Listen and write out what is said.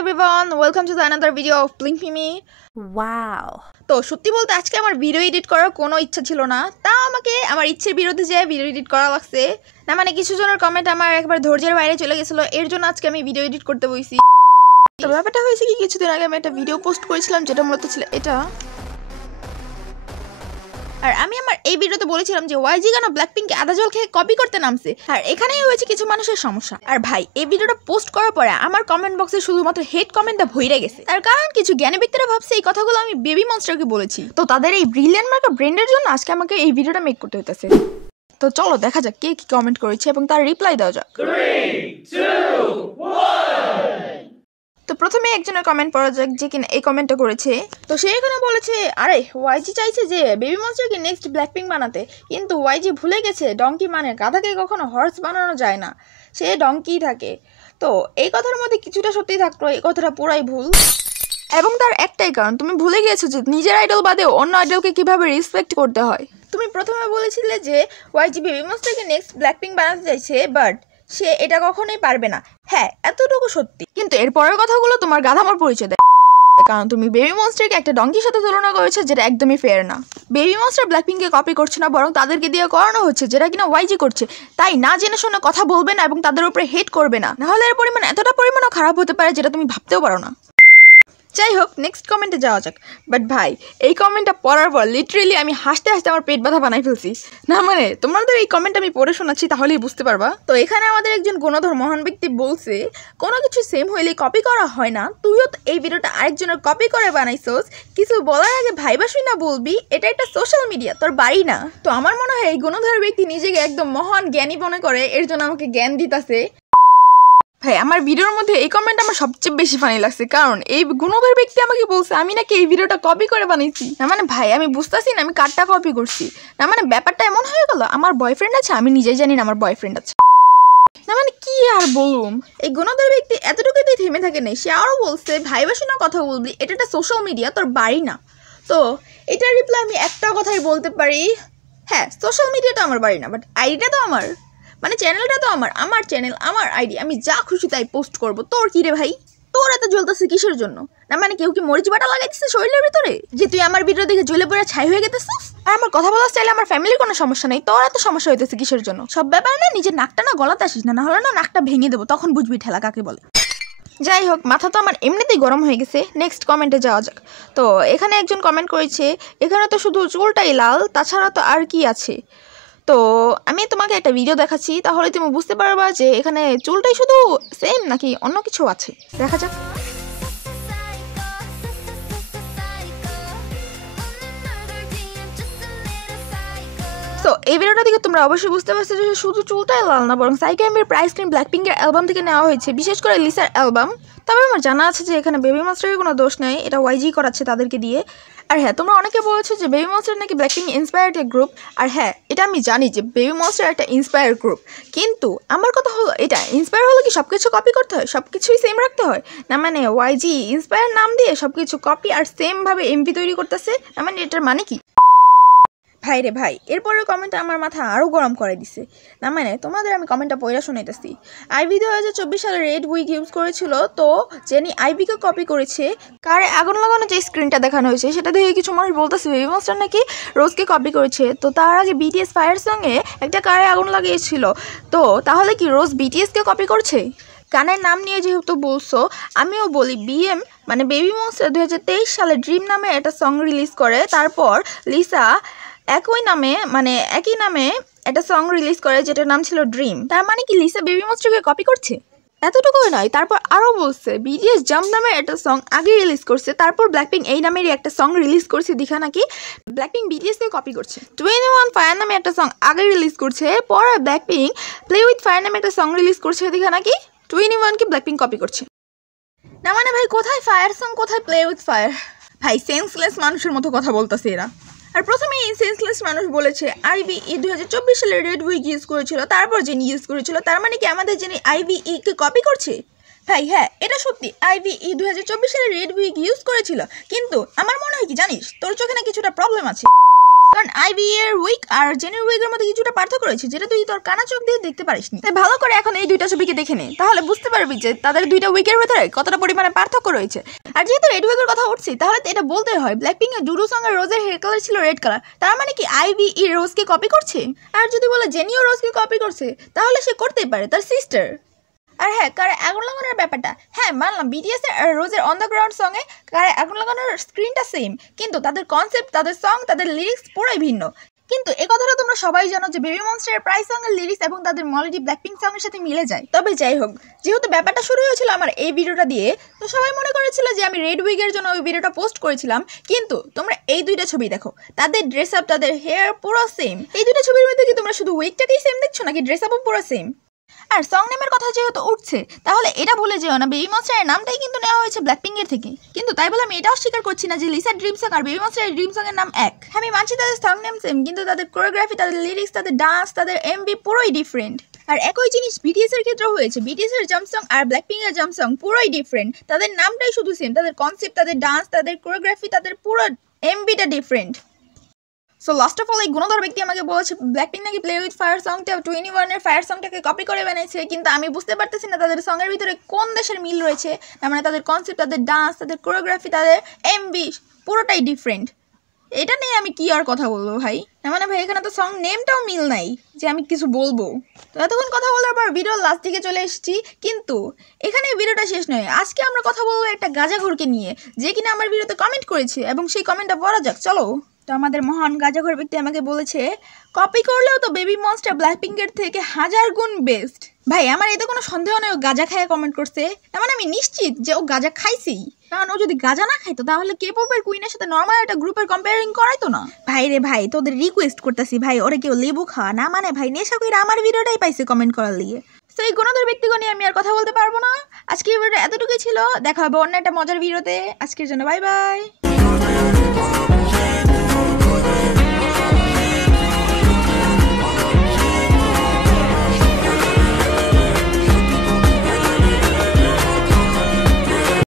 everyone, welcome to the another video of Blink Me. Wow. তো সত্যি বলতে আজকে আমার ভিডিও এডিট করার কোনো ইচ্ছা ছিল না, তা আমাকে আমার ইচ্ছের বিরুদ্ধে যে ভিডিও এডিট করা লাগছে না। মানে কিছু জনের কমেন্ট আমার একবার ধৈর্যের বাইরে চলে গেছিল, এর জন্য আজকে আমি ভিডিও এডিট করতে বসেছি। তো ব্যাপারটা হয়েছে কি, কিছুদিন আগে আমি একটা ভিডিও পোস্ট করেছিলাম যেটা মূলত ছিল এটা। আর আমি আমার এই ভিডিওতে বলেছিলাম যে ওয়াইজি কেন ব্ল্যাকপিঙ্ককে আদা জল খেয়ে কপি করতে নামছে, আর এখানেই হয়েছে কিছু মানুষের সমস্যা। আর ভাই, এই ভিডিওটা পোস্ট করার পরে আমার কমেন্ট বক্সে শুধুমাত্র হেড কমেন্টটা ভরে গেছে। তার কারণ কিছু জ্ঞানী ব্যক্তিরা ভাবছে এই কথাগুলো আমি বেবি মনস্টারকে বলেছি। তো তাদের এই ব্রিলিয়ান্ট মার্কা ব্র্যান্ডের জন্য আজকে আমাকে এই ভিডিওটা মেক করতে হইতেছে। তো চলো দেখা যাক কে কি কমেন্ট করেছে এবং তার রিপ্লাই দেওয়া যাক। 3, 2, 1। তো প্রথমে একজনের কমেন্ট পড়া যাক যে কিনা এই কমেন্টটা করেছে। তো সে এখানে বলেছে, আরে ওয়াইজি চাইছে যে বেবি মনস্টারকে নেক্সট ব্ল্যাকপিঙ্ক বানাতে, কিন্তু ওয়াইজি ভুলে গেছে ডঙ্কি মানে গাধাকে কখনো হর্স বানানো যায় না, সে ডঙ্কি থাকে। তো এই কথার মধ্যে কিছুটা সত্যি থাকলো, এই কথাটা পুরাই ভুল। এবং তার একটাই কারণ, তুমি ভুলে গিয়েছো যে নিজের আইডল বাদে অন্য আইডলকে কিভাবে রেসপেক্ট করতে হয়। তুমি প্রথমে বলেছিলে যে ওয়াইজি বেবি মনস্টারকে নেক্সট ব্ল্যাকপিঙ্ক বানাতে চাইছে, বাট সে এটা কখনোই পারবে না। হ্যাঁ, এতটুকু সত্যি, কিন্তু এর পরের কথাগুলো তোমার গাধামার পরিচয় দেয়। কারণ তুমি বেবি মনস্টারকে একটা ডঙ্কির সাথে তুলনা করেছো, যেটা একদমই ফেয়ার না। বেবি মনস্টার ব্ল্যাকপিঙ্ককে কপি করছে না, বরং তাদেরকে দিয়ে করানো হচ্ছে, যেটা কিনা ওয়াইজি করছে। তাই না জেনে শুনে কথা বলবে না এবং তাদের উপরে হেট করবে না, নাহলে এর পরিমাণ এতটা পরিমাণও খারাপ হতে পারে যেটা তুমি ভাবতেও পারো না। যাই হোক, নেক্সট কমেন্টে যাওয়া যাক। বাট ভাই, এই কমেন্টটা পড়ার পর লিটারেলি আমি হাসতে হাসতে আমার পেট ব্যথা বানাই ফেলছি। না মানে তোমাদের এই কমেন্ট আমি পড়ে শোনাচ্ছি, তাহলেই বুঝতে পারবা। তো এখানে আমাদের একজন গুণধর মহান ব্যক্তি বলছে, কোনো কিছু সেম হইলে কপি করা হয় না, তুইও তো এই ভিডিওটা আরেকজনের কপি করে বানাইছোস, কিছু বলার আগে ভাইবা শুই না বলবি, এটা একটা সোশ্যাল মিডিয়া, তোর বাড়ি না। তো আমার মনে হয় এই গুণধর ব্যক্তি নিজেকে একদম মহান জ্ঞানী মনে করে, এর জন্য আমাকে জ্ঞান দিতেছে। ভাই, আমার ভিডিওর মধ্যে এই কমেন্ট আমার সবচেয়ে বেশি ফানি লাগছে, কারণ এই গুণধর ব্যক্তি আমাকে বলছে আমি নাকি এই ভিডিওটা কপি করে বানাইছি। না মানে ভাই, আমি বুঝতেছি না আমি কারটা কপি করছি। না মানে ব্যাপারটা এমন হয়ে গেল, আমার বয়ফ্রেন্ড আছে, আমি নিজেই জানি না আমার বয়ফ্রেন্ড আছে। না মানে কি আর বলুম, এই গুণধর ব্যক্তি এতটুকুতেই থেমে থাকে নাই, সে আরও বলছে ভাইবা শোনা কথা বলবি, এটা একটা সোশ্যাল মিডিয়া, তোর বাড়ি না। তো এটার রিপ্লাই আমি একটা কথাই বলতে পারি, হ্যাঁ সোশ্যাল মিডিয়াটা আমার বাড়ি না, বাট আইডিটা তো আমার, মানে চ্যানেলটা তো আমার, আমার চ্যানেল আমার আইডি, আমি যা খুশি তাই পোস্ট করব। তোর কি রে ভাই, তোর এত জ্বলতেছে কিসের জন্য? না মানে কেউ কি মরিচ বাটা লাগাইতেছে শরীরের ভিতরে যে তুই আমার ভিডিও দেখে জ্বলে পড়ে ছাই হয়ে গেতেছিস? আর আমার কথা বলার চাইলে আমার ফ্যামিলির কোনো সমস্যা নেই, তোর এত সমস্যা হইতেছে কিসের জন্য? সব ব্যাপারে না নিজের নাকটা না গলাতে আসিস না, হলে না নাকটা ভেঙে দেবো, তখন বুঝবি ঠেলা কাকে বলে। যাই হোক, মাথা তো আমার এমনিতেই গরম হয়ে গেছে। নেক্সট কমেন্টে যাওয়া যাক। তো এখানে একজন কমেন্ট করেছে, এখানে তো শুধু চুলটাই লাল, তাছাড়া তো আর কি আছে। তো আমি তোমাকে একটা ভিডিও দেখাচ্ছি, তাহলে তুমি বুঝতে পারবা যে এখানে চুলটাই শুধু সেম নাকি অন্য কিছু আছে। দেখা যাক। তো এই ভিডিওটা থেকে তোমরা অবশ্যই বুঝতে পারছো যে শুধু চুলটাই লাল না, বরং সাইকো এমবির প্রাইস ক্রিম ব্ল্যাকপিঙ্কের অ্যালবাম থেকে নেওয়া হয়েছে, বিশেষ করে লিসার অ্যালবাম। তবে আমার জানা আছে যে এখানে বেবি মনস্টারের কোনো দোষ নেই, এটা ওয়াইজি করাচ্ছে তাদেরকে দিয়ে। আর হ্যাঁ, তোমরা অনেকে বলেছো যে বেবি মনস্টার নাকি ব্ল্যাকপিঙ্ক ইন্সপায়ার্ড একটা গ্রুপ। আর হ্যাঁ, এটা আমি জানি যে বেবি মনস্টার একটা ইন্সপায়ার গ্রুপ, কিন্তু আমার কথা হলো, এটা ইন্সপায়ার হলো কি সব কিছু কপি করতে হয়, সব কিছুই সেম রাখতে হয়? না মানে ওয়াইজি ইন্সপায়ার নাম দিয়ে সব কিছু কপি আর সেমভাবে এমভি তৈরি করতেছে, না মানে এটার মানে কি? ভাই রে ভাই, এরপরের কমেন্টটা আমার মাথা আরও গরম করে দিছে। না মানে তোমাদের আমি কমেন্টটা পড়া শোনাইতেছি। আইভি 2024 সালে রেড উইগ ইউজ করেছিল, তো জেনি আইভিকে কপি করেছে। কারে আগুন লাগানো যে স্ক্রিনটা দেখানো হয়েছে সেটা দেখে কিছু মানুষ বলতেছে বেবি মনস্টার নাকি রোজকে কপি করেছে। তো তার আগে বিটিএস ফায়ার সঙ্গে একটা কারে আগুন লাগিয়েছিল, তো তাহলে কি রোজ বিটিএসকে কপি করছে? গানের নাম নিয়ে যেহেতু বলছো, আমিও বলি, বিএম মানে বেবি মনস্টার 2023 সালে ড্রিম নামে একটা সং রিলিজ করে, তারপর লিসা একই নামে একটা সং রিলিজ করে যেটার নাম ছিল ড্রিম। তার মানে কি লিসা বেবি মনস্টারকে কপি করছে? এতটুকুই নয়, তারপর আরও বলছে বিটিএস জাম্প নামে একটা সং আগে রিলিজ করছে, তারপর ব্ল্যাকপিঙ্ক এই নামেরই একটা সং রিলিজ করছে, দেখা নাকি ব্ল্যাকপিঙ্ক বিটিএসকে কপি করছে। 21 ফায়ার নামে একটা সং আগে রিলিজ করছে, পরে ব্ল্যাকপিঙ্ক প্লে উইথ ফায়ার নামে একটা সং রিলিজ করছে, দেখা নাকি 21কে ব্ল্যাকপিঙ্ক কপি করছে। না মানে ভাই, কোথায় ফায়ার সং, কোথায় প্লে উইথ ফায়ার? ভাই, সেন্সলেস মানুষের মতো কথা বলতেছে এরা। আর প্রথমে এই সেন্সলেস মানুষ বলেছে আইভিই 2024 সালে রেড উইগ ইউজ করেছিল, তারপর জেনি ইউজ করেছিল, তার মানে কি আমাদের জেনি আইভিই কে কপি করছে? ভাই হ্যাঁ, এটা সত্যি, আইভিই 2024 সালে রেড উইগ ইউজ করেছিল, কিন্তু আমার মনে হয় কি জানিস, তোর চোখে না কিছুটা প্রবলেম আছে। কারণ আইভি এর উইক আর জেনির উইকের মধ্যে কিছুটা পার্থক্য রয়েছে, যেটা তুই তোর কানা চোখ দিয়ে দেখতে পারিসনি। তাই ভালো করে এখন এই দুইটা ছবিকে দেখে নে, তাহলে বুঝতে পারবি যে তাদের দুইটা উইকের ভেতরে কতটা পরিমাণে পার্থক্য রয়েছে। আর যেহেতু রেড উইকের কথা উঠছি, তাহলে এটা বলতে হয় ব্ল্যাকপিঙ্ক এর জুডো সং এর রোজের হেয়ার কালার ছিল রেড কালার, তার মানে কি আইভি ই রোজকে কপি করছে? আর যদি বলে জেনিও রোজকে কপি করছে, তাহলে সে করতেই পারে, তার সিস্টার। আর হ্যাঁ, কারে আগুন লাগানোর ব্যাপারটা, হ্যাঁ মানলাম বিটিএস এর রোজের অন দ্য গ্রাউন্ড সঙ্গে কারে আগুন লাগানোর স্ক্রিনটা সেম, কিন্তু তাদের কনসেপ্ট, তাদের সং, তাদের লিরিক্স পুরোই ভিন্ন। কিন্তু এই কথাটা তোমরা সবাই জানো যে বেবি মনস্টারের প্রাইস সং এর লিরিক্স এবং তাদের মলিডি ব্ল্যাকপিঙ্ক সং এর সাথে মিলে যায়। তবে যাই হোক, যেহেতু ব্যাপারটা শুরু হয়েছিল আমার এই ভিডিওটা দিয়ে, তো সবাই মনে করেছিল যে আমি রেড উইকের জন্য ওই ভিডিওটা পোস্ট করেছিলাম। কিন্তু তোমরা এই দুইটা ছবি দেখো, তাদের ড্রেস আপ, তাদের হেয়ার পুরো সেম। এই দুইটা ছবির মধ্যে কি তোমরা শুধু উইকটাকেই সেম দেখছো, নাকি ড্রেস আপও পুরো সেম? আর সং নেমের কথা যেহেতু উঠছে, তাহলে এটা বলে যেও না বেবি মনস্টারের নামটাই কিন্তু নেওয়া হয়েছে ব্ল্যাকপিঙ্কের থেকে। কিন্তু তাই বলে আমি এটাও স্বীকার করছি না যে লিসার ড্রিম সং আর বেবি মনস্টারের ড্রিম সং এর নাম এক। আমি মানছি তাদের সং নেম সেম, কিন্তু তাদের কোরিওগ্রাফি, তাদের লিরিক্স, তাদের ডান্স, তাদের এমবি পুরোই ডিফারেন্ট। আর একই জিনিস বিটিএস এর ক্ষেত্রেও হয়েছে। বিটিএস এর জাম্প সং আর ব্ল্যাকপিঙ্ক এর জাম্প সং পুরোই ডিফারেন্ট, তাদের নামটাই শুধু সেম, তাদের কনসেপ্ট, তাদের ডান্স, তাদের কোরিওগ্রাফি, তাদের পুরো এমবিটা different. So last of all এই গুণধর ব্যক্তি আমাকে বলেছে ব্ল্যাকপিঙ্ক নাকি প্লে উইথ ফায়ার সংটা 21 এর ফায়ার সংটাকে কপি করে বানিয়েছে, কিন্তু আমি বুঝতে পারতেছি না তাদের সঙ্গের ভিতরে কোন দেশের মিল রয়েছে। তার মানে তাদের কনসেপ্ট, তাদের ডান্স, তাদের কোরিওগ্রাফি, তাদের এমবি পুরোটাই ডিফারেন্ট। এটা নিয়ে আমি কি আর কথা বলবো ভাই? তার মানে ভাই এখানে তো সং নেমটাও মিল নাই যে আমি কিছু বলবো। তো এতক্ষণ কথা বলার পর ভিডিওর লাস্ট দিকে চলে এসেছি, কিন্তু এখানে ভিডিওটা শেষ নয়। আজকে আমরা কথা বলবো একটা গাঁজাখোরকে নিয়ে, যে কিনা আমার ভিডিওতে কমেন্ট করেছে, এবং সেই কমেন্টটা পড়া যাক, চলো। তো আমাদের মহান গাঁজাখোর ব্যক্তি আমাকে বলেছে, কপি করলেও তো বেবি মনস্টার ব্ল্যাকপিঙ্কের থেকে 1000 গুণ বেস্ট। ভাই আমার এতে কোনো সন্দেহ নেই ও গাঁজা খায় কমেন্ট করছে, এমন আমি নিশ্চিত যে ও গাঁজা খাইছেই। কারণ ও যদি গাঁজা না খাইতো তাহলে কে পপের কুইনের সাথে নর্মাল একটা গ্রুপের কম্পেয়ারিং করাইতো না। ভাই রে ভাই, তোদের রিকোয়েস্ট করতেছি ভাই, ওরে কেউ লেবু খাওয়া না মানে ভাই, নেশা করে আমার ভিডিওটাই পাইছে কমেন্ট করার লিগে। তো এই গুণধর ব্যক্তিগণ নিয়ে আমি আর কথা বলতে পারবো না। আজকের ভিডিওটা এতটুকুই ছিল, দেখা হবে অন্য একটা মজার ভিডিওতে। আজকের জন্য বাই বাই।